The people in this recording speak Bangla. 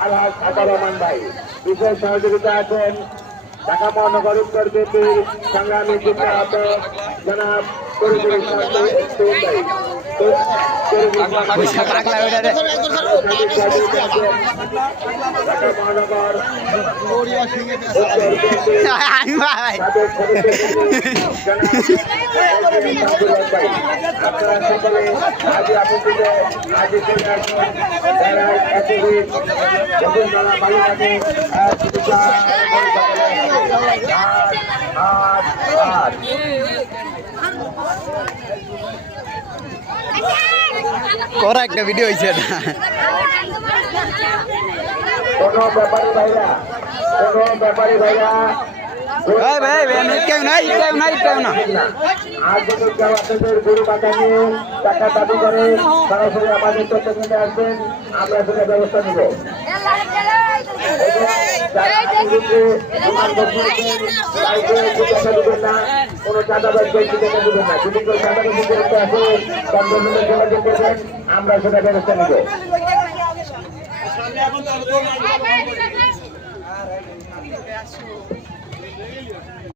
আলহাজ আতার রহমান ভাই বিশেষ সহযোগিতা আছেন ঢাকা মহানগর উত্তর বিএনপির সংগ্রামী যুগ্ম আহ্বায়ক জনাব তরিকুল ইসলাম ঢাকা মহানগর আপনারা সকলে আজ আপত্তিতে আজ চলে আসুন বসুন্ধরা বালুঘাটে করা একটা ভিডিও হয়েছে কোনো ব্যাপারী ভাইরা কেউ নাই আর যদি কেউ আপনাদের গরু বাঁচা নিয়ে টাকা দাবি করে সরাসরি আমাদের তথ্য নিতে আসবেন, আমরা সেটা ব্যবস্থা নেব। কোনো চাঁদাবাজ ব্যক্তিগত দিবেন না, যদি কেউ চাঁদাবাজি করতে আসে কন্ট্রোলে যোগাযোগ করবেন, আমরা সেটা ব্যবস্থা নেব।